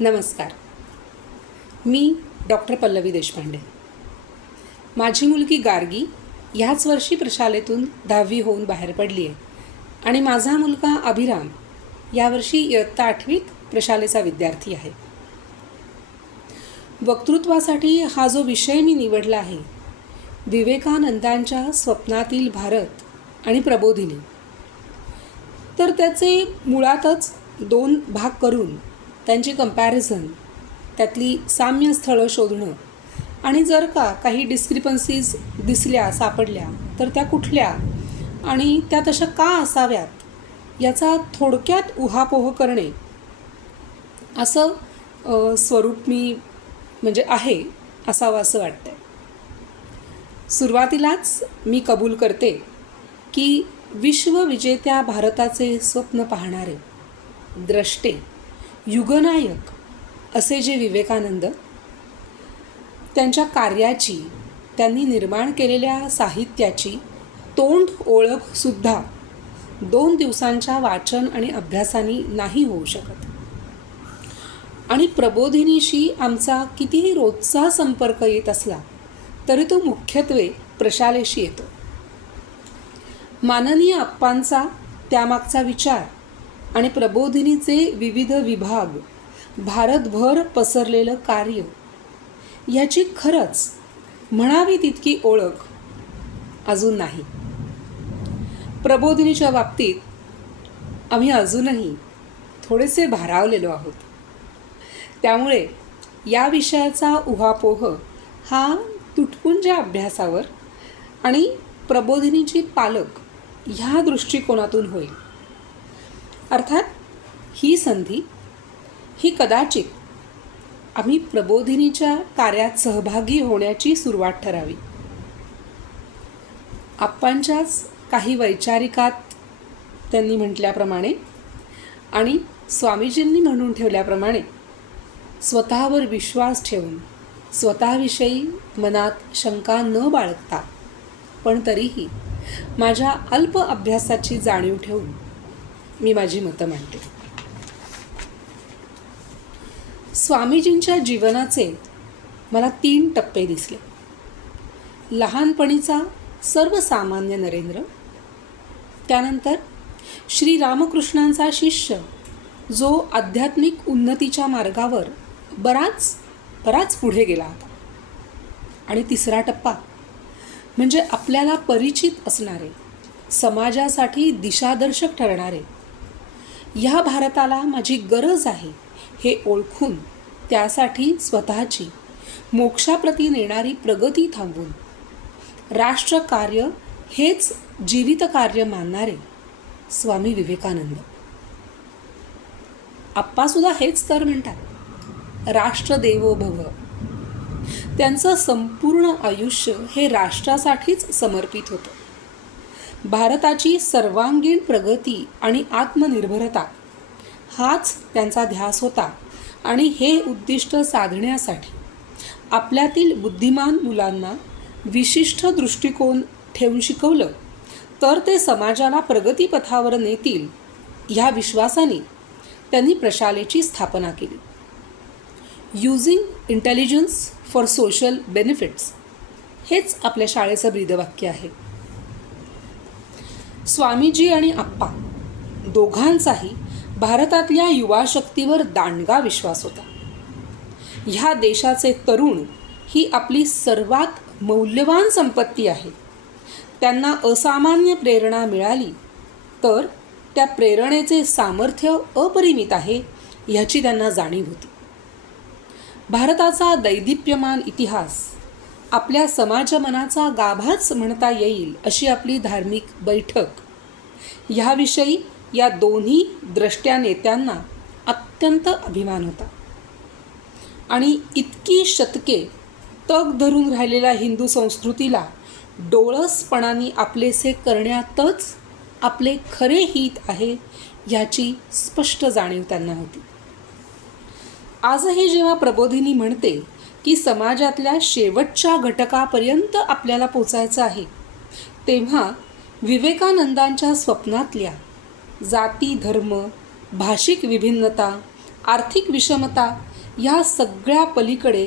नमस्कार. मी डॉक्टर पल्लवी देशपांडे. माझी मुलगी गार्गी ह्याच वर्षी प्रशालेतून 10वी होऊन बाहेर पडली आहे आणि माझा मुलगा अभिराम यावर्षी इयत्ता 8वीत प्रशालेचा विद्यार्थी आहे. वक्तृत्वासाठी हा जो विषय मी निवडला आहे, विवेकानंदांच्या स्वप्नातील भारत आणि प्रबोधिनी, तर त्याचे मुळातच 2 भाग करून त्यांची कंपॅरिझन, त्यातली साम्य स्थळं शोधणं आणि जर का काही डिस्क्रिपन्सीज दिसल्या, सापडल्या तर त्या कुठल्या आणि त्या तशा का असाव्यात याचा थोडक्यात उहापोह करणे असं स्वरूप आहे असावं असं वाटतंय. सुरुवातीलाच मी कबूल करते की विश्वविजेत्या भारताचे स्वप्न पाहणारे, द्रष्टे, युगनायक असे जे विवेकानंद, त्यांच्या कार्याची, त्यांनी निर्माण केलेल्या साहित्याची तोंड ओळखसुद्धा 2 दिवसांच्या वाचन आणि अभ्यासाने नाही होऊ शकत. आणि प्रबोधिनीशी आमचा कितीही रोजचा संपर्क येत असला तरी तो मुख्यत्वे प्रशालेशी येतो. माननीय अप्पांचा त्यामागचा विचार आणि प्रबोधिनीचे विविध विभाग, भारतभर पसरलेलं कार्य याची खरंच म्हणावी तितकी ओळख अजून नाही. प्रबोधिनीच्या बाबतीत आम्ही अजूनही थोडेसे भारावलेलो आहोत. त्यामुळे या विषयाचा उहापोह हा तुटपुंज्या अभ्यासावर आणि प्रबोधिनीची पालक ह्या दृष्टिकोनातून होईल. अर्थात ही संधी ही कदाचित आम्ही प्रबोधिनीच्या कार्यात सहभागी होण्याची सुरुवात ठरावी. आप्पांच्याच काही वैचारिकात त्यांनी म्हटल्याप्रमाणे आणि स्वामीजींनी म्हणून ठेवल्याप्रमाणे स्वतःवर विश्वास ठेवून, स्वतःविषयी मनात शंका न बाळगता, पण तरीही माझ्या अल्प अभ्यासाची जाणीव ठेवून मी माझी मतं मांडते. स्वामीजींच्या जीवनाचे मला 3 टप्पे दिसले. लहानपणीचा सर्वसामान्य नरेंद्र, त्यानंतर श्री रामकृष्णांचा शिष्य जो आध्यात्मिक उन्नतीच्या मार्गावर बराच पुढे गेला होता, आणि तिसरा टप्पा म्हणजे आपल्याला परिचित असणारे, समाजासाठी दिशादर्शक ठरणारे, ह्या भारताला माझी गरज आहे हे ओळखून त्यासाठी स्वतःची मोक्षाप्रती नेणारी प्रगती थांबवून राष्ट्रकार्य हेच जीवित कार्य मानणारे स्वामी विवेकानंद. आप्पासुद्धा हेच तर म्हणतात, राष्ट्रदेवो भव. त्यांचं संपूर्ण आयुष्य हे राष्ट्रासाठीच समर्पित होतं. भारताची सर्वांगीण प्रगती आणि आत्मनिर्भरता हाच त्यांचा ध्यास होता आणि हे उद्दिष्ट साधण्यासाठी आपल्यातील बुद्धिमान मुलांना विशिष्ट दृष्टिकोन ठेवून शिकवलं तर ते समाजाला प्रगतीपथावर नेतील ह्या विश्वासाने त्यांनी प्रशालेची स्थापना केली. Using intelligence for social benefits हेच आपल्या शाळेचं ब्रीदवाक्य आहे. स्वामीजी आणि आप्पा दोघांचाही भारतातल्या युवा शक्तीवर दांडगा विश्वास होता. ह्या देशाचे तरुण ही आपली सर्वात मौल्यवान संपत्ती आहे. त्यांना असामान्य प्रेरणा मिळाली तर त्या प्रेरणेचे सामर्थ्य अपरिमित आहे ह्याची त्यांना जाणीव होती. भारताचा दैदिप्यमान इतिहास आपल्या समाजमनाचा गाभाच म्हणता येईल अशी आपली धार्मिक बैठक, ह्याविषयी या दोन्ही द्रष्ट्या नेत्यांना अत्यंत अभिमान होता. आणि इतकी शतके तग धरून राहिलेल्या हिंदू संस्कृतीला डोळसपणाने आपलेसे करण्यातच आपले खरे हित आहे ह्याची स्पष्ट जाणीव त्यांना होती. आजही जेव्हा प्रबोधिनी म्हणते की समाजातल्या शेवटच्या घटकापर्यंत आपल्याला पोचायचं आहे, तेव्हा विवेकानंदांच्या स्वप्नातल्या जाती, धर्म, भाषिक विभिन्नता, आर्थिक विषमता या सगळ्या पलीकडे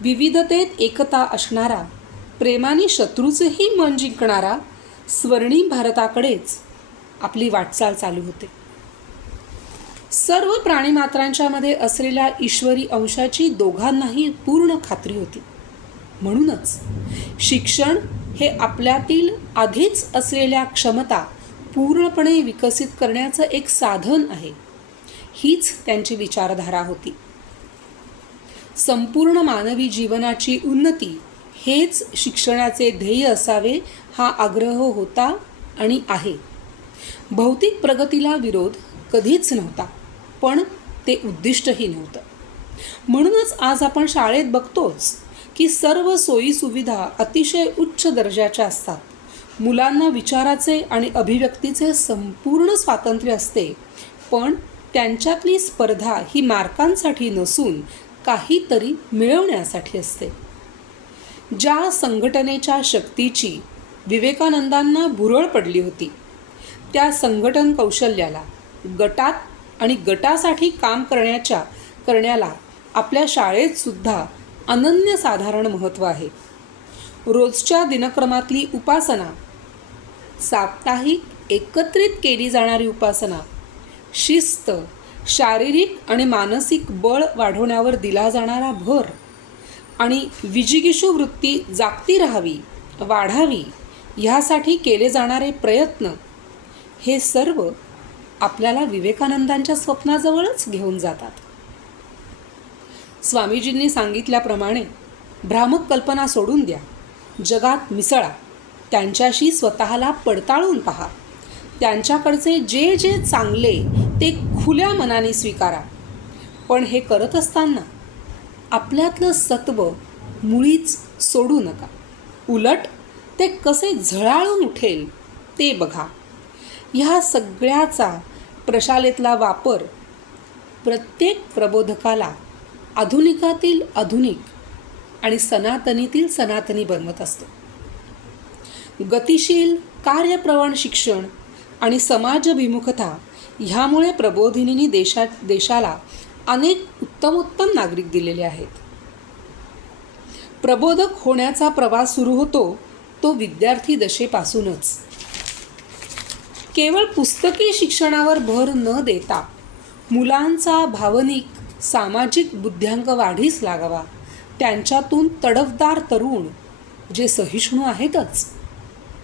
विविधतेत एकता असणारा, प्रेमाने शत्रूचेही मन जिंकणारा स्वर्णिम भारताकडेच आपली वाटचाल चालू होते. सर्व प्राणीमात्रांच्या मध्ये असलेल्या ईश्वरी अंशाची दोघांनाही पूर्ण खात्री होती. म्हणूनच शिक्षण हे आपल्यातील आधीच असलेल्या क्षमता पूर्णपणे विकसित करण्याचं एक साधन आहे, हीच त्यांची विचारधारा होती. संपूर्ण मानवी जीवनाची उन्नती हेच शिक्षणाचे ध्येय असावे हा आग्रह होता आणि आहे. भौतिक प्रगतीला विरोध कधीच नव्हता, पण ते उद्दिष्टही नव्हतं. म्हणूनच आज आपण शाळेत बघतोच की सर्व सोयीसुविधा अतिशय उच्च दर्जाच्या असतात. मुलांना विचाराचे आणि अभिव्यक्तीचे संपूर्ण स्वातंत्र्य असते, पण त्यांच्यातली स्पर्धा ही मार्कांसाठी नसून काहीतरी मिळवण्यासाठी असते. ज्या संघटनेच्या शक्तीची विवेकानंदांना भुरळ पडली होती, त्या संघटन कौशल्याला, गटात आणि गटासाठी काम करण्याला आपल्या शाळेत सुद्धा अनन्यसाधारण महत्त्व आहे. रोजच्या दिनक्रमातली उपासना, साप्ताहिक एकत्रित केली जाणारी उपासना, शिस्त, शारीरिक आणि मानसिक बळ वाढवण्यावर दिला जाणारा भर आणि विजिगीषू वृत्ती जागती राहावी, वाढावी ह्यासाठी केले जाणारे प्रयत्न, हे सर्व आपल्याला विवेकानंदांच्या स्वप्नाजवळच घेऊन जातात. स्वामीजींनी सांगितल्याप्रमाणे भ्रामक कल्पना सोडून द्या, जगात मिसळा, त्यांच्याशी स्वतःला पडताळून पहा, त्यांच्याकडचे जे जे चांगले ते खुल्या मनाने स्वीकारा. पण हे करत असताना आपल्यातलं सत्व मुळीच सोडू नका. उलट ते कसे झळाळून उठेल ते बघा. ह्या सगळ्याचा प्रशालेतला वापर प्रत्येक प्रबोधकाला आधुनिकातील आधुनिक आणि सनातनीतील सनातनी बनवत असतो. गतिशील, कार्यप्रवण शिक्षण आणि समाजभिमुखता ह्यामुळे प्रबोधिनींनी देशाला अनेक उत्तमोत्तम नागरिक दिलेले आहेत. प्रबोधक होण्याचा प्रवास सुरू होतो तो विद्यार्थी दशेपासूनच. केवळ पुस्तकी शिक्षणावर भर न देता मुलांचा भावनिक, सामाजिक बुद्ध्यांक वाढीस लागावा. त्यांच्यातून तडफदार तरुण जे सहिष्णू आहेतच,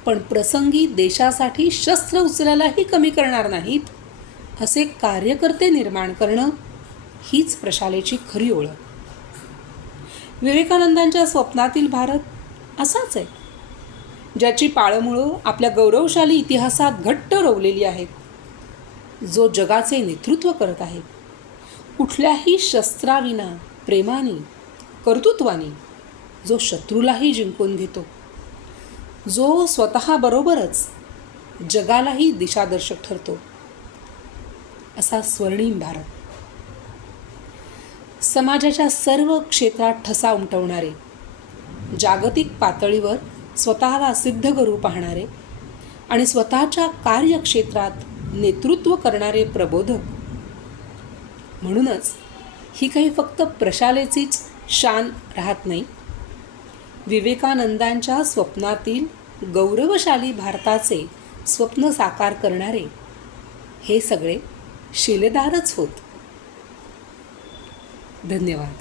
पण प्रसंगी देशासाठी शस्त्र उचलायलाही कमी करणार नाहीत, असे कार्यकर्ते निर्माण करणं हीच प्रशालेची खरी ओळख. विवेकानंदांच्या स्वप्नातील भारत असाच आहे, ज्याची पाळंमुळं आपल्या गौरवशाली इतिहासात घट्ट रोवलेली आहेत, जो जगाचे नेतृत्व करत आहे. कुठल्याही शस्त्राविना प्रेमाने, कर्तृत्वाने जो शत्रूलाही जिंकून घेतो, जो स्वतःबरोबरच जगालाही दिशादर्शक ठरतो, असा स्वर्णिम भारत. समाजाच्या सर्व क्षेत्रात ठसा उमटवणारे, जागतिक पातळीवर स्वतःला सिद्ध करू पाहणारे आणि स्वतःच्या कार्यक्षेत्रात नेतृत्व करणारे प्रबोधक. म्हणूनच ही काही फक्त प्रशालेचीच शान राहत नाही. विवेकानंदांच्या स्वप्नातील गौरवशाली भारताचे स्वप्न साकार करणारे हे सगळे शिलेदारच होत. धन्यवाद.